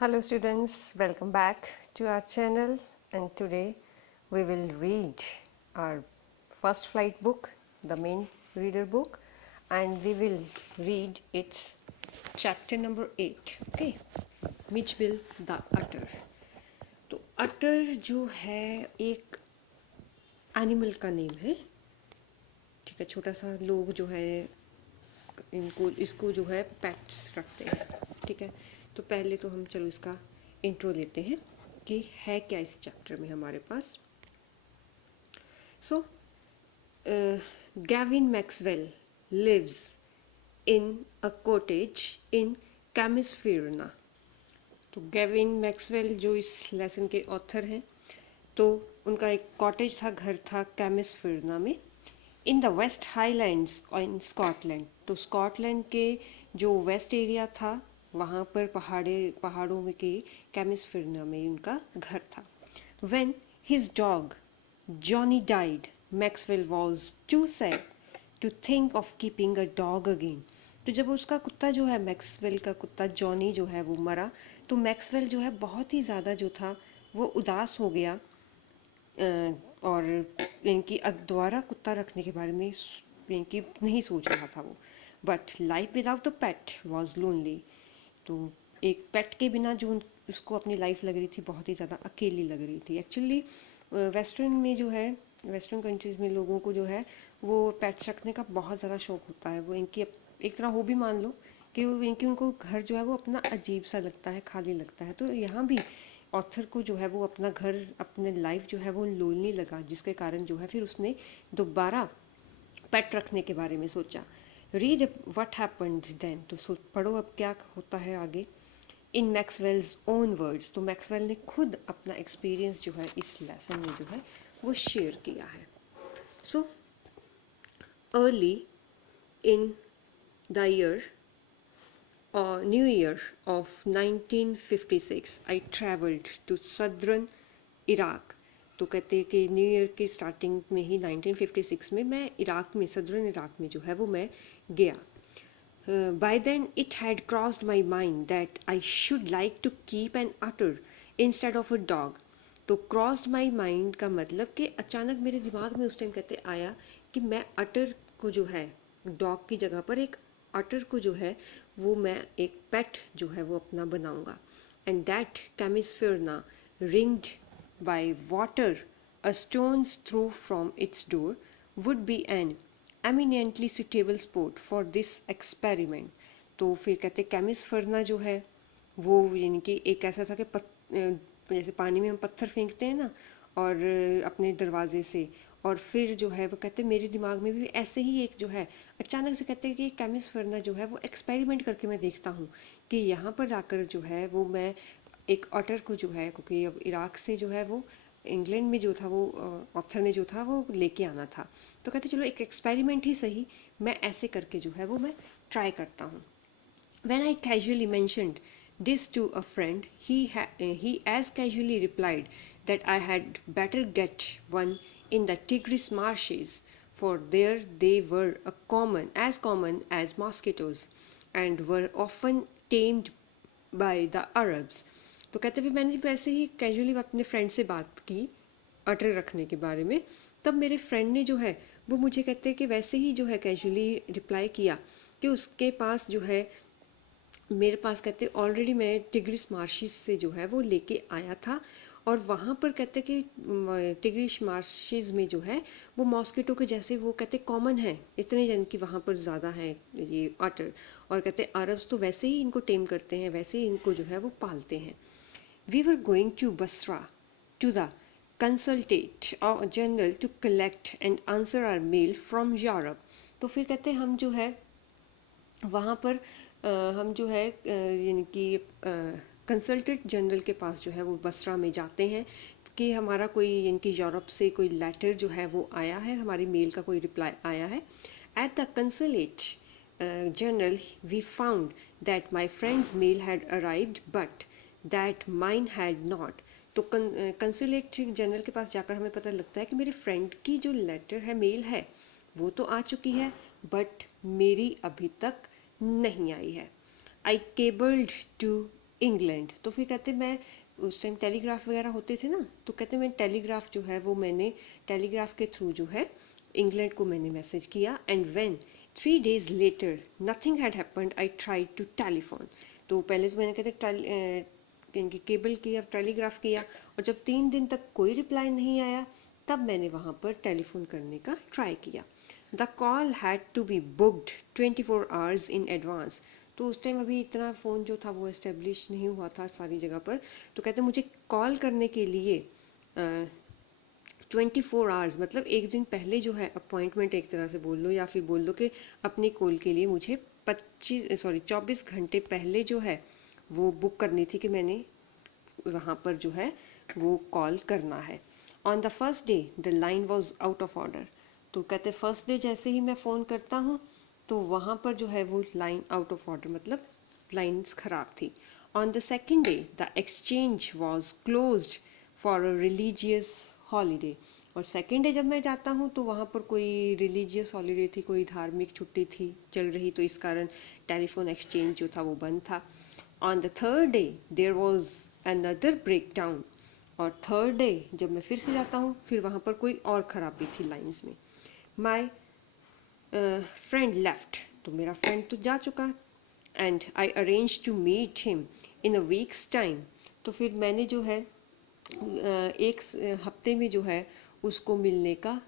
Hello students, welcome back to our channel, and today we will read our first flight book, the main reader book, and we will read its chapter number 8, okay? Mitchell the Otter. तो अटर जो है एक animal का name है, ठीक है। छोटा सा लोग जो है इसको जो है पेट्स रखते हैं, ठीक है। तो पहले तो हम चलो इसका इंट्रो लेते हैं कि है क्या इस चैप्टर में हमारे पास। So Gavin Maxwell lives in a cottage in Camusfearna. तो गैविन मैक्सवेल जो इस लेसन के ऑथर हैं, तो उनका एक कॉटेज था, घर था कैमिसफेरना में, in the West Highlands in Scotland. तो स्कॉटलैंड के जो वेस्ट एरिया था वहाँ पर पहाड़ों में के कैमिसफेरना में उनका घर था। When his dog Johnny died Maxwell was too sad to think of keeping a dog again. तो जब उसका कुत्ता जो है, मैक्सवेल का कुत्ता जॉनी जो है वो मरा, तो मैक्सवेल जो है बहुत ही ज़्यादा जो था वो उदास हो गया और इनकी दोबारा कुत्ता रखने के बारे में इनकी नहीं सोच रहा था वो। But life without a pet was lonely. तो एक पेट के बिना जो उसको अपनी लाइफ लग रही थी बहुत ही ज़्यादा अकेली लग रही थी। एक्चुअली वेस्टर्न में जो है, वेस्टर्न कंट्रीज़ में लोगों को जो है वो पेट्स रखने का बहुत ज़्यादा शौक होता है। वो इनकी एक तरह हॉबी मान लो कि इनकी उनको घर जो है वो अपना अजीब सा लगता है, खाली लगता है। तो यहाँ भी ऑथर को जो है वो अपना घर, अपने लाइफ जो है वो लोनली लगा, जिसके कारण जो है फिर उसने दोबारा पेट रखने के बारे में सोचा। Read what happened then. तो पढ़ो अब क्या होता है आगे। In Maxwell's own words. तो मैक्सवेल ने खुद अपना एक्सपीरियंस जो है इस लेसन में जो है वो शेयर किया है। So early in the year New Year of 1956 I traveled to southern Iraq। तो कहते हैं कि न्यू ईयर की स्टार्टिंग में ही 1956 में मैं इराक में, सदरन इराक में जो है वो मैं गया। By then it had crossed my mind that I should like to keep an otter instead of a dog। तो crossed my mind का मतलब कि अचानक मेरे दिमाग में उस टाइम कहते आया कि मैं अटर को जो है डॉग की जगह पर एक अटर को जो है वो मैं एक पेट जो है वो अपना बनाऊंगा। And that Camusfearna ringed by water a stone's throw from its door would be an eminently suitable spot for this experiment. तो फिर कहते कैमिसफेरना जो है वो यानी कि एक ऐसा था कि जैसे पानी में हम पत्थर फेंकते हैं ना, और अपने दरवाजे से, और फिर जो है वो कहते हैं मेरे दिमाग में भी ऐसे ही एक जो है अचानक से कहते हैं कि कैमिसफेरना जो है वो एक्सपेरिमेंट करके मैं देखता हूँ कि यहाँ पर जाकर जो है वो मैं एक ऑटर को जो है, क्योंकि अब इराक से जो है वो इंग्लैंड में जो था वो ऑथर ने जो था वो लेके आना था। तो कहते चलो एक एक्सपेरिमेंट ही सही, मैं ऐसे करके जो है वो मैं ट्राई करता हूँ। When I casually mentioned this to a friend, he as casually replied that I had better get one in the Tigris marshes, for there they were as common as mosquitoes, and were often tamed by the Arabs। तो कहते भी मैंने वैसे ही casually अपने friend से बात की अटर रखने के बारे में, तब मेरे फ्रेंड ने जो है वो मुझे कहते हैं कि वैसे ही जो है कैजुअली रिप्लाई किया कि उसके पास जो है, मेरे पास कहते ऑलरेडी मैं टिग्रिस मार्शिस से जो है वो लेके आया था, और वहाँ पर कहते कि टिग्रिस मार्शिस में जो है वो मॉस्किटो के जैसे वो कहते कॉमन है, इतने जन की वहाँ पर ज़्यादा है ये ऑटर। और कहते अरब्स तो वैसे ही इनको टेम करते हैं, वैसे ही इनको जो है वो पालते हैं। We were going to Basra to the consulate general to collect and answer our mail from Europe. तो फिर कहते हम जो है वहाँ पर हम जो है यानी कि कंसल्टेंट जनरल के पास जो है वो बसरा में जाते हैं कि हमारा कोई यानी कि यूरोप से कोई लेटर जो है वो आया है, हमारी मेल का कोई रिप्लाई आया है। At the consulate general we found that my friend's mail had arrived but that mine had not. तो कंसुलेट जनरल के पास जाकर हमें पता लगता है कि मेरे फ्रेंड की जो लेटर है, मेल है, वो तो आ चुकी है, बट मेरी अभी तक नहीं आई है। आई केबल्ड टू इंग्लैंड। तो फिर कहते मैं उस टाइम टेलीग्राफ वगैरह होते थे ना, तो कहते मैं टेलीग्राफ जो है वो मैंने टेलीग्राफ के थ्रू जो है इंग्लैंड को मैंने मैसेज किया। And when 3 days later nothing had happened I tried to telephone. तो पहले तो मैंने कहते केबल किया, टेलीग्राफ किया, और जब 3 दिन तक कोई रिप्लाई नहीं आया तब मैंने वहाँ पर टेलीफोन करने का ट्राई किया। The call had to be booked 24 hours in advance. तो उस टाइम अभी इतना फ़ोन जो था वो इस्टेब्लिश नहीं हुआ था सारी जगह पर। तो कहते मुझे कॉल करने के लिए 24 hours मतलब एक दिन पहले जो है अपॉइंटमेंट एक तरह से बोल लो, या फिर बोल लो कि अपनी कॉल के लिए मुझे 24 घंटे पहले जो है वो बुक करनी थी कि मैंने वहाँ पर जो है वो कॉल करना है। On the first day the line was out of order. तो कहते फर्स्ट डे जैसे ही मैं फ़ोन करता हूँ तो वहाँ पर जो है वो लाइन आउट ऑफ ऑर्डर मतलब लाइन्स ख़राब थी। On the second day the exchange was closed for a religious holiday. और सेकेंड डे जब मैं जाता हूँ तो वहाँ पर कोई रिलीजियस हॉलीडे थी, कोई धार्मिक छुट्टी थी चल रही, तो इस कारण टेलीफोन एक्सचेंज जो था वो बंद था। On the third day there was another breakdown. और थर्ड डे जब मैं फिर से जाता हूँ फिर वहाँ पर कोई और ख़राबी थी लाइंस में। My friend left. तो मेरा फ्रेंड तो जा चुका। And I arrange to meet him in a weeks time. तो फिर मैंने जो है एक हफ्ते में जो है उसको मिलने का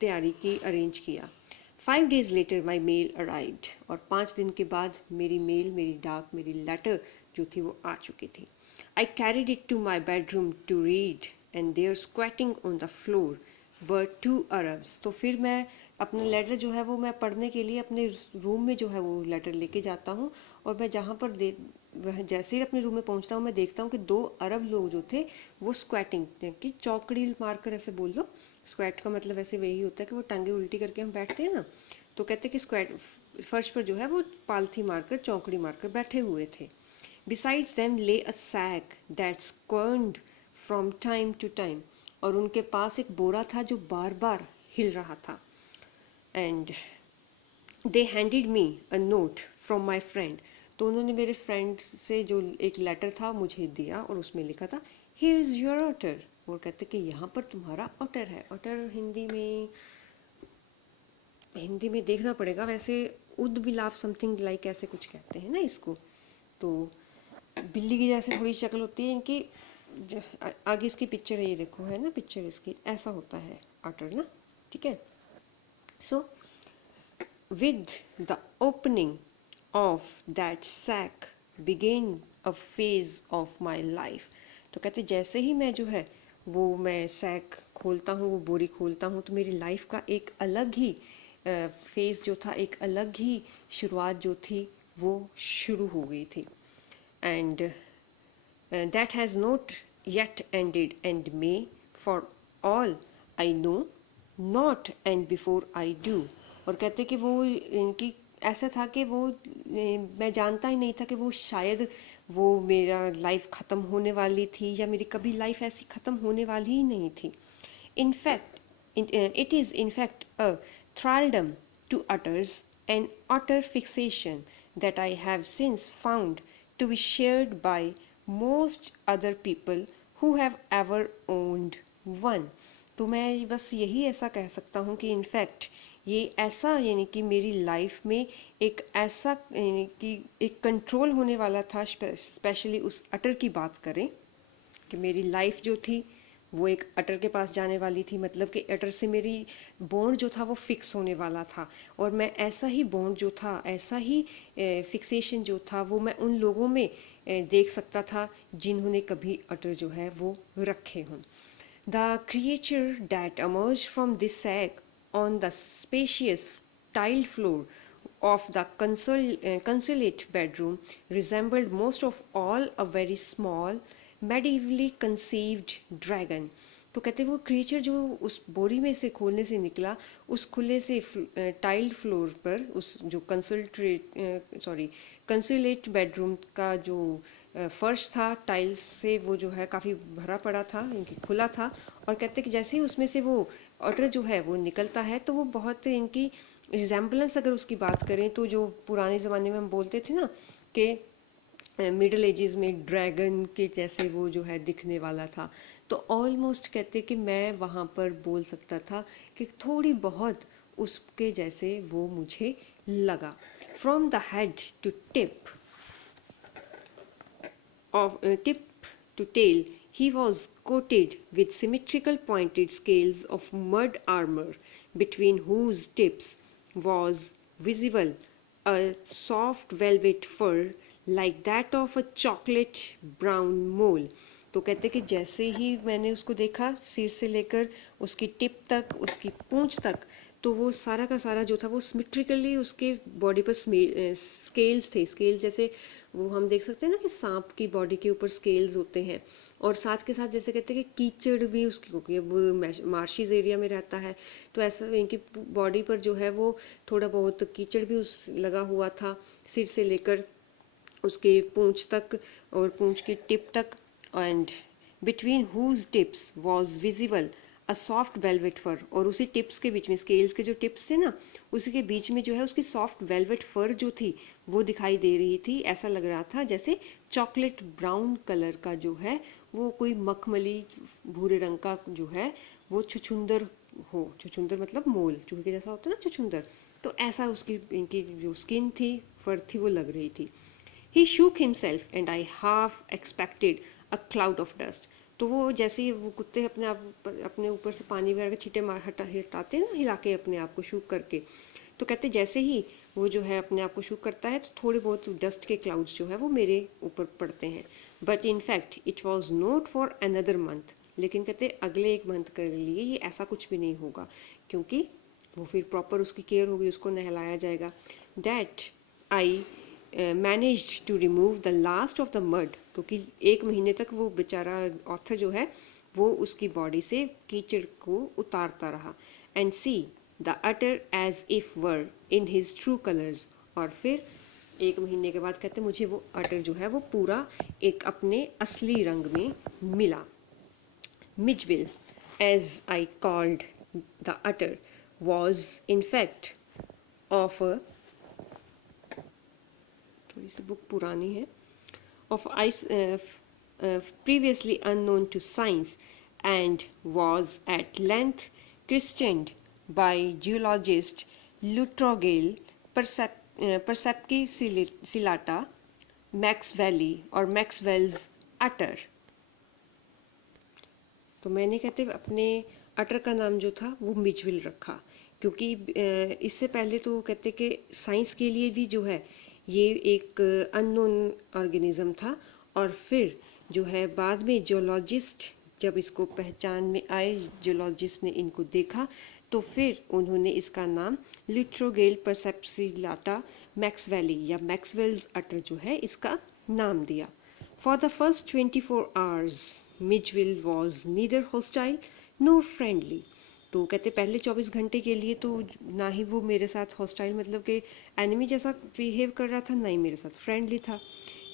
तैयारी की, अरेंज किया। 5 days later my mail arrived. और 5 दिन के बाद मेरी मेल, मेरी डाक, मेरी लेटर जो थी वो आ चुकी थी। I carried it to my bedroom to read and there squatting on the floor were 2 Arabs। तो फिर मैं अपना लेटर जो है वो मैं पढ़ने के लिए अपने रूम में जो है वो लेटर लेके जाता हूँ। और मैं जहाँ पर वह जैसे ही अपने रूम में पहुँचता हूँ मैं देखता हूँ कि 2 अरब लोग जो थे वो स्क्वेटिंग की चौकड़ी मारकर, ऐसे बोल लो, स्क्वेट का मतलब ऐसे वही होता है कि वो टांगे उल्टी करके हम बैठते हैं ना, तो कहते हैं कि स्क्वेट फर्श पर जो है वो पालथी मारकर, चौकड़ी मारकर बैठे हुए थे। Besides them lay a sack that squirmed from time to time. और उनके पास एक बोरा था जो बार बार हिल रहा था। And they handed me a note from my friend. तो उन्होंने मेरे फ्रेंड से जो एक लेटर था मुझे दिया और उसमें लिखा था हियर इज़ योर ऑटर। और कहते कि यहाँ पर तुम्हारा ऑटर है। ऑटर हिंदी में देखना पड़ेगा, वैसे उद बिलाफ समथिंग लाइक ऐसे कुछ कहते हैं ना इसको। तो बिल्ली की जैसे थोड़ी शक्ल होती है इनकी। आगे इसकी पिक्चर है, ये देखो है ना पिक्चर इसकी, ऐसा होता है ऑटर ना, ठीक है। सो with the opening of that sack began a phase of my life। तो कहते जैसे ही मैं जो है वो मैं सैक खोलता हूँ, वो बोरी खोलता हूँ, तो मेरी लाइफ का एक अलग ही फेज़ जो था, एक अलग ही शुरुआत जो थी वो शुरू हो गई थी। And that has not yet ended and may, for all I know, not end before I do। और कहते कि वो इनकी ऐसा था कि वो मैं जानता ही नहीं था कि वो शायद वो मेरा लाइफ ख़त्म होने वाली थी, या मेरी कभी लाइफ ऐसी ख़त्म होने वाली ही नहीं थी। In fact, it is in fact a thraldom to utters, an utter fixation that I have since found to be shared by most other people who have ever owned one। तो मैं बस यही ऐसा कह सकता हूँ कि इनफैक्ट ये ऐसा, यानी कि मेरी लाइफ में एक ऐसा, यानी कि एक कंट्रोल होने वाला था, स्पेशली उस अटर की बात करें कि मेरी लाइफ जो थी वो एक अटर के पास जाने वाली थी, मतलब कि अटर से मेरी बॉन्ड जो था वो फिक्स होने वाला था। और मैं ऐसा ही बॉन्ड जो था, ऐसा ही फिक्सेशन जो था वो मैं उन लोगों में देख सकता था जिन्होंने कभी अटर जो है वो रखे हों। The creature that emerged from this sack on the spacious tiled floor of the consulate bedroom resembled most of all a very small medievally conceived dragon। तो कहते वो क्रिएचर जो उस बोरी में से खोलने से निकला, उस खुले से टाइल्ड फ्लोर पर, उस जो कंसुलेट बेडरूम का जो फर्श था टाइल्स से वो जो है काफ़ी भरा पड़ा था, इनकी खुला था। और कहते कि जैसे ही उसमें से वो ऑर्डर जो है वो निकलता है तो वो बहुत इनकी रिजेम्बलेंस, अगर उसकी बात करें तो जो पुराने ज़माने में हम बोलते थे ना कि मिडिल एजेस में ड्रैगन के जैसे वो जो है दिखने वाला था। तो ऑलमोस्ट कहते कि मैं वहाँ पर बोल सकता था कि थोड़ी बहुत उसके जैसे वो मुझे लगा। From the head to tip to tail, he was coated with symmetrical pointed scales of mud armor, between whose tips was visible a soft velvet fur like that of a chocolate brown mole. तो कहते कि जैसे ही मैंने उसको देखा सिर से लेकर उसकी टिप तक, उसकी पूंछ तक, तो वो सारा का सारा जो था वो सिमेट्रिकली उसके बॉडी पर स्केल्स थे। स्केल्स जैसे वो हम देख सकते हैं ना कि सांप की बॉडी के ऊपर स्केल्स होते हैं, और साथ के साथ जैसे कहते हैं कि कीचड़ भी उसकी, क्योंकि वो मार्शिस एरिया में रहता है, तो ऐसा इनकी बॉडी पर जो है वो थोड़ा बहुत कीचड़ भी उस लगा हुआ था, सिर से लेकर उसके पूंछ तक और पूंछ की टिप तक। And between whose tips was visible a soft velvet fur, और उसी टिप्स के बीच में, स्केल्स के जो टिप्स थे ना, उसी के बीच में जो है उसकी सॉफ्ट वेलवेट फर जो थी वो दिखाई दे रही थी। ऐसा लग रहा था जैसे चॉकलेट ब्राउन कलर का जो है वो कोई मखमली भूरे रंग का जो है वो छुछुंदर हो। छुछुंदर मतलब मोल, चूहे के जैसा होता है ना छुछुंदर, तो ऐसा उसकी इनकी जो स्किन थी, फर थी, वो लग रही थी। He shook himself and I half expected a cloud of dust. तो वो जैसे ही वो कुत्ते अपने ऊपर से पानी वगैरह के छींटे हटाते हैं ना, हिला के अपने आप को शूक करके, तो कहते जैसे ही वो जो है अपने आप को शूक करता है तो थोड़े बहुत डस्ट के क्लाउड्स जो है वो मेरे ऊपर पड़ते हैं। But in fact it was not for another month, लेकिन कहते अगले एक मंथ के लिए ये ऐसा कुछ भी नहीं होगा, क्योंकि वो फिर प्रॉपर उसकी केयर होगी, उसको नहलाया जाएगा। That I managed to remove the last of the mud, क्योंकि एक महीने तक वो बेचारा ऑथर जो है वो उसकी बॉडी से कीचड़ को उतारता रहा। And see the otter as if were in his true colours, और फिर एक महीने के बाद कहते मुझे वो अटर जो है वो पूरा एक अपने असली रंग में मिला। Mijbil, as I called the otter, was in fact of a, थोड़ी सी बुक पुरानी है, of ice previously unknown to science, and was at length christened by geologist Lutrogale Percepcillata Maxwelli or Maxwell's अटर। तो मैंने कहते अपने अटर का नाम जो था वो मिजविल रखा, क्योंकि इससे पहले तो कहते कि साइंस के लिए भी जो है ये एक अननोन ऑर्गेनिज्म था, और फिर जो है बाद में जियोलॉजिस्ट जब इसको पहचान में आए, जियोलॉजिस्ट ने इनको देखा, तो फिर उन्होंने इसका नाम लिट्रोगेल परसेप्सिलाटा मैक्सवेली या मैक्सवेल्स अटर जो है इसका नाम दिया। For the first 24 hours Mijbil was neither hostile nor friendly. तो कहते पहले 24 घंटे के लिए तो ना ही वो मेरे साथ हॉस्टाइल मतलब कि एनिमी जैसा बिहेव कर रहा था, ना ही मेरे साथ फ्रेंडली था।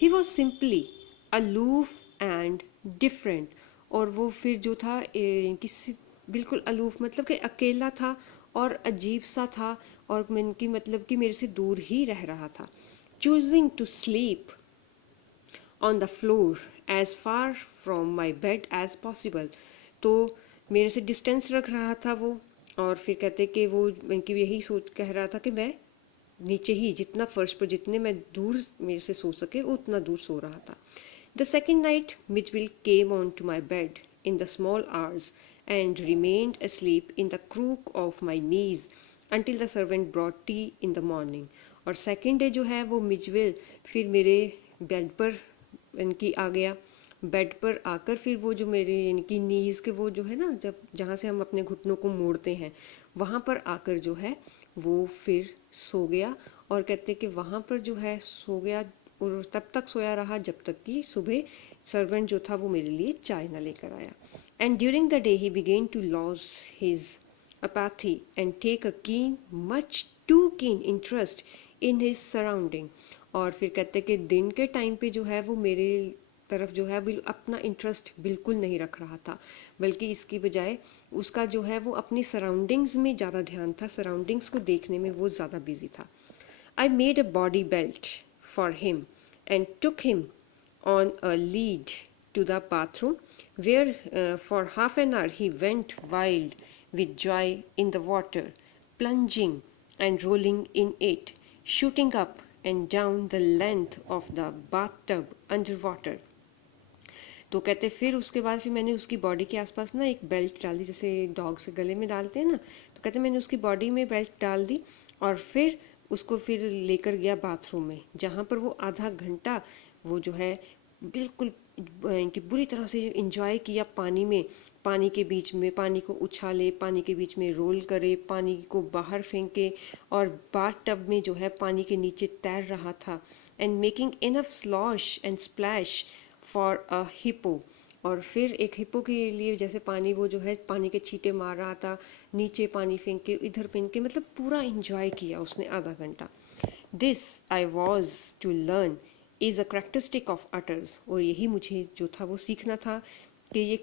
He was simply aloof and different, और वो फिर जो था किसी बिल्कुल अलूफ मतलब कि अकेला था और अजीब सा था, और इनकी मतलब कि मेरे से दूर ही रह रहा था। Choosing to sleep on the floor as far from my bed as possible, तो मेरे से डिस्टेंस रख रहा था वो, और फिर कहते कि वो इनकी यही सोच कह रहा था कि मैं नीचे ही, जितना फर्श पर जितने मैं दूर मेरे से सो सके वो उतना दूर सो रहा था। The second night Mijbil came on to my bed in the small hours and remained asleep in the crook of my knees until the servant brought tea in the morning। और सेकेंड डे जो है वो मिजविल फिर मेरे bed पर इनकी आ गया। Bed पर आकर फिर वो जो मेरे इनकी नीज़ के वो जो है ना, जब जहाँ से हम अपने घुटनों को मोड़ते हैं वहाँ पर आकर जो है वो फिर सो गया, और कहते कि वहाँ पर जो है सो गया, और तब तक सोया रहा जब तक कि सुबह सर्वेंट जो था वो मेरे लिए चाय ना लेकर आया। And during the day he began to lose his apathy and take a keen, much too keen interest in his surrounding। और फिर कहते कि दिन के टाइम पे जो है वो मेरे तरफ जो है अपना इंटरेस्ट बिल्कुल नहीं रख रहा था, बल्कि इसकी बजाय उसका जो है वो अपनी सराउंडिंग्स में ज़्यादा ध्यान था, सराउंडिंग्स को देखने में वो ज़्यादा बिजी था। I made a body belt for him and took him on a lead to the bathroom, where for half an hour he went wild with joy in the water, plunging and rolling in it, shooting up and down the length of the bathtub underwater. तो कहते फिर उसके बाद फिर मैंने उसकी body के आसपास ना एक बेल्ट डाल दी, जैसे डॉग से गले में डालते हैं ना, तो कहते मैंने उसकी बॉडी में बेल्ट डाल दी और फिर उसको फिर लेकर गया बाथरूम में, जहाँ पर वो आधा घंटा वो जो है बिल्कुल कि बुरी तरह से इंजॉय किया पानी में, पानी के बीच में पानी को उछाले, पानी के बीच में रोल करे, पानी को बाहर फेंके और बाथ टब में जो है पानी के नीचे तैर रहा था, and making enough slosh and splash for a hippo. और फिर एक हिप्पो के लिए जैसे पानी वो जो है पानी के छींटे मार रहा था, नीचे पानी फेंक के इधर फेंक के, मतलब पूरा इंजॉय किया उसने आधा घंटा। This I was to learn is a characteristic of otters, और यही मुझे जो था वो सीखना था कि ये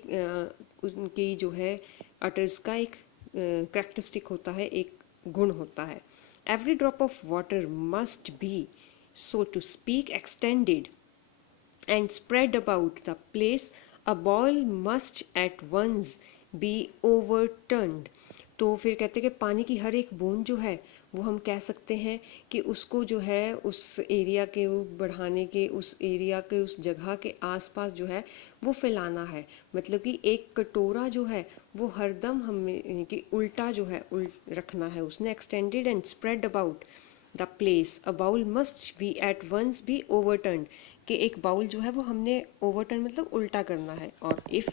उनकी जो है अटर्स का एक करेक्टरिस्टिक होता है, एक गुण होता है। Every drop of water must be, so to speak, extended and spread about the place. A ball must at once be overturned. तो फिर कहते हैं कि पानी की हर एक बूंद जो है वो हम कह सकते हैं कि उसको जो है उस एरिया के वो बढ़ाने के, उस एरिया के उस जगह के आसपास जो है वो फैलाना है। मतलब कि एक कटोरा जो है वो हरदम हमें कि उल्टा जो है रखना है उसने। Extended and spread about the place, a bowl must be at once be overturn, कि एक बाउल जो है वो हमने ओवरटर्न मतलब उल्टा करना है। और if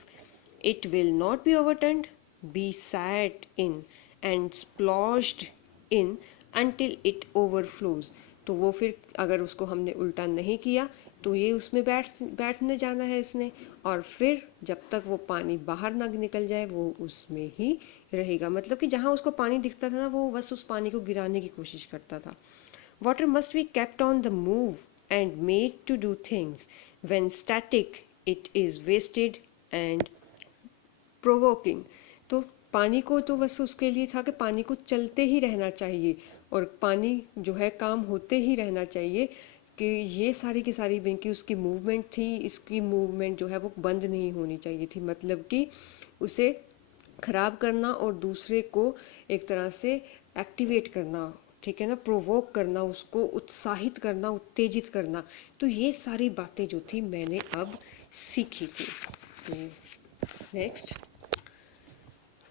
it will not be overturned, be sat in and sploshed in until it overflows. तो वो फिर अगर उसको हमने उल्टा नहीं किया तो ये उसमें बैठने जाना है इसने, और फिर जब तक वो पानी बाहर ना निकल जाए वो उसमें ही रहेगा। मतलब कि जहाँ उसको पानी दिखता था ना वो बस उस पानी को गिराने की कोशिश करता था। Water must be kept on the move and made to do things. When static, it is wasted and provoking. तो पानी को तो बस उसके लिए था कि पानी को चलते ही रहना चाहिए और पानी जो है काम होते ही रहना चाहिए, कि ये सारी की सारी की उसकी मूवमेंट थी, इसकी मूवमेंट जो है वो बंद नहीं होनी चाहिए थी। मतलब कि उसे ख़राब करना और दूसरे को एक तरह से एक्टिवेट करना, ठीक है ना, प्रोवोक करना, उसको उत्साहित करना, उत्तेजित करना। तो ये सारी बातें जो थी मैंने अब सीखी थी। Next,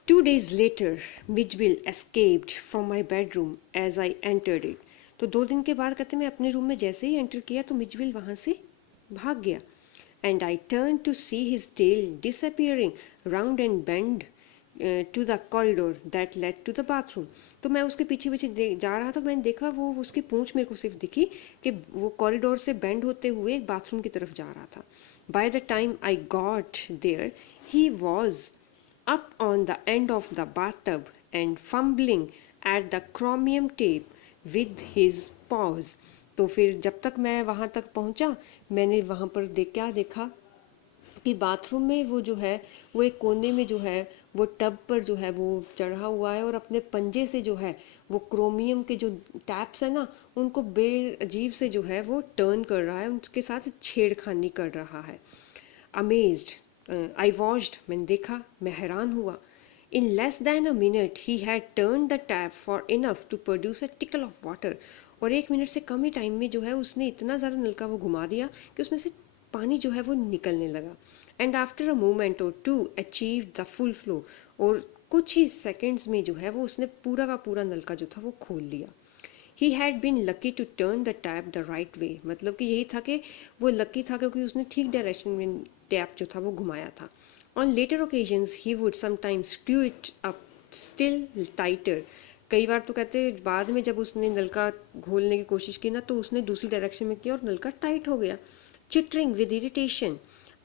2 days later Mijbil escaped from my bedroom as I entered it. तो 2 दिन के बाद कहते मैं अपने रूम में जैसे ही एंटर किया तो मिजबिल वहाँ से भाग गया। And I turned to see his tail disappearing round and bend to the corridor that led to the bathroom. तो मैं उसके पीछे पीछे जा रहा था, मैंने देखा वो उसकी पूंछ मेरे को सिर्फ दिखी कि वो कॉरिडोर से बेंड होते हुए बाथरूम की तरफ जा रहा था। By the time I got there he was up on the end of the bathtub and fumbling at the chromium tap with his paws. तो फिर जब तक मैं वहाँ तक पहुँचा मैंने वहाँ पर क्या देखा कि बाथरूम में वो जो है वो एक कोने में जो है वो टब पर जो है वो चढ़ा हुआ है और अपने पंजे से जो है वो क्रोमियम के जो टैप्स है ना उनको बेअजीब से जो है वो टर्न कर रहा है, उनके साथ छेड़खानी कर रहा है। अमेज्ड आई वॉच्ड, मैंने देखा, मैं हैरान हुआ। In less than a minute he had turned the tap far enough to produce a trickle of water. और 1 मिनट से कम ही टाइम में जो है उसने इतना ज़्यादा नलका वो घुमा दिया कि उसमें से पानी जो है वो निकलने लगा। And after a moment or two achieve the full flow, और कुछ ही सेकेंड्स में जो है वो उसने पूरा का पूरा नलका जो था वो खोल लिया। He had been lucky to turn the tap the right way, मतलब कि यही था कि वो लकी था क्योंकि उसने ठीक डायरेक्शन में टैप जो था वो घुमाया था। On later occasions he would sometimes screw it up still tighter. कई बार तो कहते बाद में जब उसने नलका घोलने की कोशिश की ना तो उसने दूसरी डायरेक्शन में किया और नलका टाइट हो गया। Chittering with irritation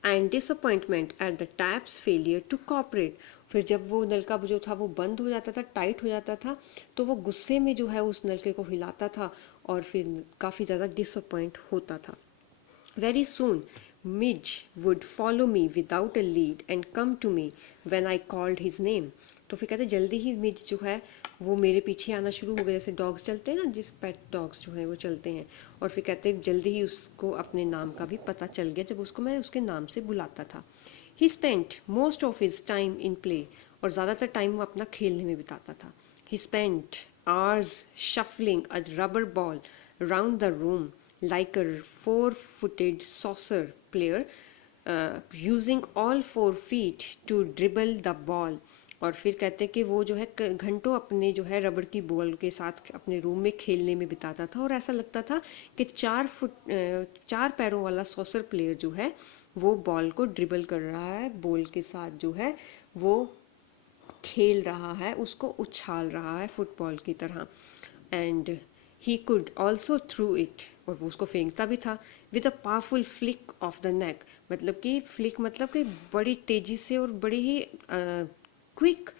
and disappointment at the tap's failure to cooperate. फिर जब वो नलका जो था वो बंद हो जाता था, टाइट हो जाता था, तो वो गुस्से में जो है उस नलके को हिलाता था और फिर काफ़ी ज़्यादा डिसअपॉइंट होता था। Very soon Midge would follow me without a lead and come to me when I called his name. तो फिर कहते जल्दी ही मिज जो है वो मेरे पीछे आना शुरू हो गया, जैसे डॉग्स चलते हैं ना, जिस पेट डॉग्स जो हैं वो चलते हैं, और फिर कहते जल्दी ही उसको अपने नाम का भी पता चल गया जब उसको मैं उसके नाम से बुलाता था. He spent most of his time in play, और ज़्यादातर टाइम वो अपना खेलने में बिताता था. He spent hours shuffling a rubber ball around the room like a four-footed saucer player, using all 4 feet to dribble the ball. और फिर कहते हैं कि वो जो है घंटों अपने जो है रबड़ की बॉल के साथ अपने रूम में खेलने में बिताता था, और ऐसा लगता था कि 4 पैरों वाला सॉसर प्लेयर जो है वो बॉल को ड्रिबल कर रहा है, बॉल के साथ जो है वो खेल रहा है, उसको उछाल रहा है फुटबॉल की तरह. And he could also through it, और वो उसको फेंकता भी था, with a powerful flick of the neck. मतलब कि फ्लिक मतलब कि बड़ी तेज़ी से और बड़ी ही क्विक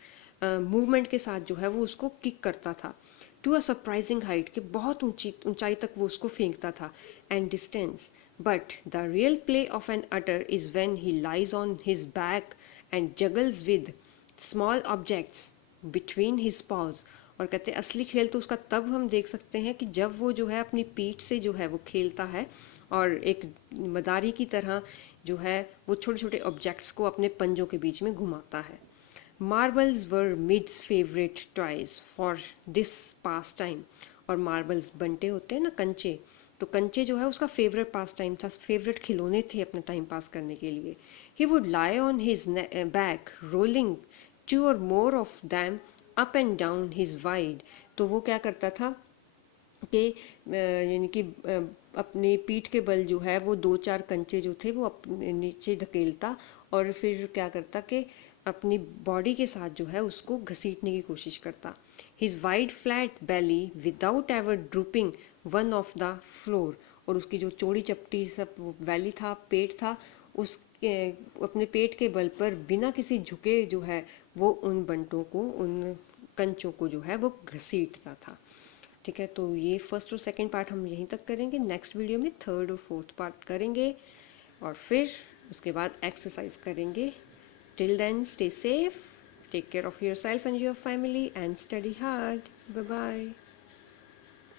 मूवमेंट के साथ जो है वो उसको किक करता था. टू अ सरप्राइजिंग हाइट, कि बहुत ऊंचाई तक वो उसको फेंकता था, and distance. But the real play of N utter is when he lies on his back and जगल्स with small objects between his pause. और कहते हैं असली खेल तो उसका तब हम देख सकते हैं कि जब वो जो है अपनी पीठ से जो है वो खेलता है और एक मदारी की तरह जो है वो छोटे छोटे ऑब्जेक्ट्स को अपने पंजों के बीच में घुमाता है. Marbles were Mij's favourite toys for this pastime. और मार्बल्स बनते होते हैं ना, कंचे, तो कंचे जो है उसका फेवरेट पास टाइम था, फेवरेट खिलौने थे अपना टाइम पास करने के लिए. He would lie on his back rolling 2 or more of them up and down his wide. तो वो क्या करता था कि यानी कि अपनी पीठ के बल जो है वो 2-4 कंचे जो थे वो अपने नीचे धकेलता, और फिर क्या करता कि अपनी बॉडी के साथ जो है उसको घसीटने की कोशिश करता. His wide flat Bailey without ever drooping one of the floor. और उसकी जो चौड़ी चपटी सब वैली था, पेट था, उस अपने पेट के बल पर बिना किसी झुके जो है वो उन बंटों को, उन कंचों को जो है वो घसीटता था. ठीक है, तो ये फर्स्ट और सेकंड पार्ट हम यहीं तक करेंगे. नेक्स्ट वीडियो में थर्ड और फोर्थ पार्ट करेंगे, और फिर उसके बाद एक्सरसाइज करेंगे. Till then stay safe, take care of yourself and your family, and study hard. Bye bye.